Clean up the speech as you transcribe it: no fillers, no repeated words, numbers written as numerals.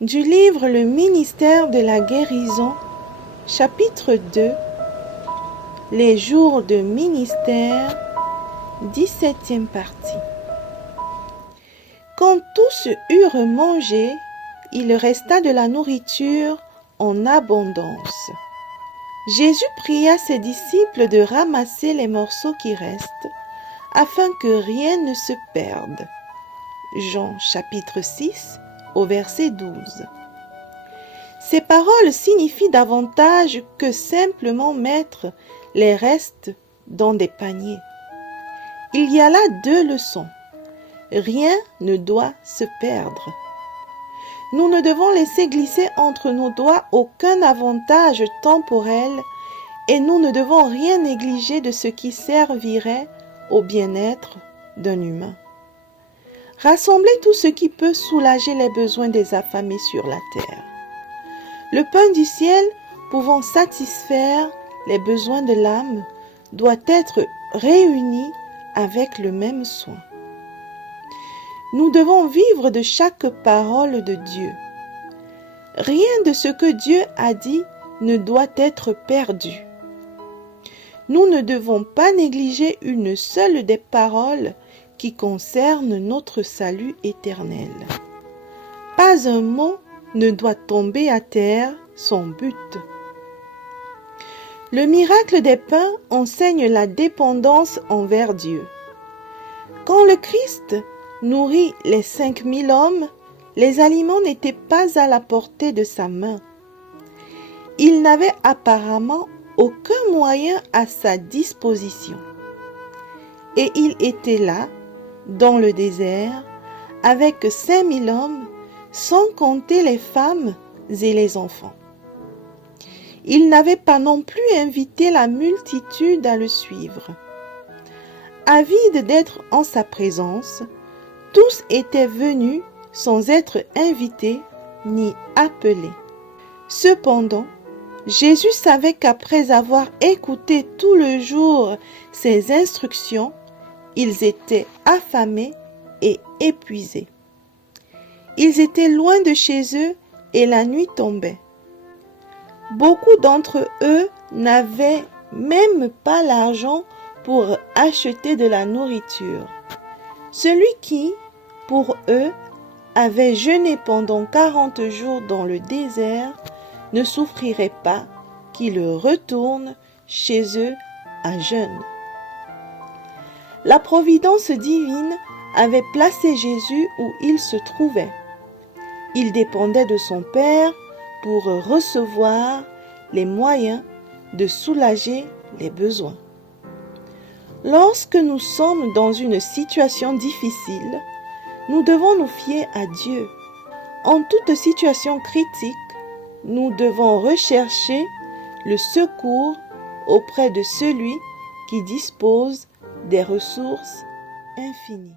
Du livre Le ministère de la guérison, chapitre 2, les jours de ministère, 17e partie. Quand tous eurent mangé, il resta de la nourriture en abondance. Jésus pria ses disciples de ramasser les morceaux qui restent, afin que rien ne se perde. Jean chapitre 6, au verset 12. Ces paroles signifient davantage que simplement mettre les restes dans des paniers. Il y a là deux leçons. Rien ne doit se perdre. Nous ne devons laisser glisser entre nos doigts aucun avantage temporel et nous ne devons rien négliger de ce qui servirait au bien-être d'un humain. Rassembler tout ce qui peut soulager les besoins des affamés sur la terre. Le pain du ciel, pouvant satisfaire les besoins de l'âme, doit être réuni avec le même soin. Nous devons vivre de chaque parole de Dieu. Rien de ce que Dieu a dit ne doit être perdu. Nous ne devons pas négliger une seule des paroles qui concernent notre salut éternel. Pas un mot ne doit tomber à terre sans but. Le miracle des pains enseigne la dépendance envers Dieu. Quand le Christ nourrit les 5000 hommes, les aliments n'étaient pas à la portée de sa main. Il n'avait apparemment aucun moyen à sa disposition. Et il était là, dans le désert, avec 5000 hommes, sans compter les femmes et les enfants. Il n'avait pas non plus invité la multitude à le suivre. Avides d'être en sa présence, tous étaient venus sans être invités ni appelés. Cependant, Jésus savait qu'après avoir écouté tout le jour ses instructions, ils étaient affamés et épuisés. Ils étaient loin de chez eux et la nuit tombait. Beaucoup d'entre eux n'avaient même pas l'argent pour acheter de la nourriture. Celui qui, pour eux, avait jeûné pendant 40 jours dans le désert ne souffrirait pas qu'ils retournent chez eux à jeûne. La providence divine avait placé Jésus où il se trouvait. Il dépendait de son Père pour recevoir les moyens de soulager les besoins. Lorsque nous sommes dans une situation difficile, nous devons nous fier à Dieu. En toute situation critique, nous devons rechercher le secours auprès de celui qui dispose des ressources infinies.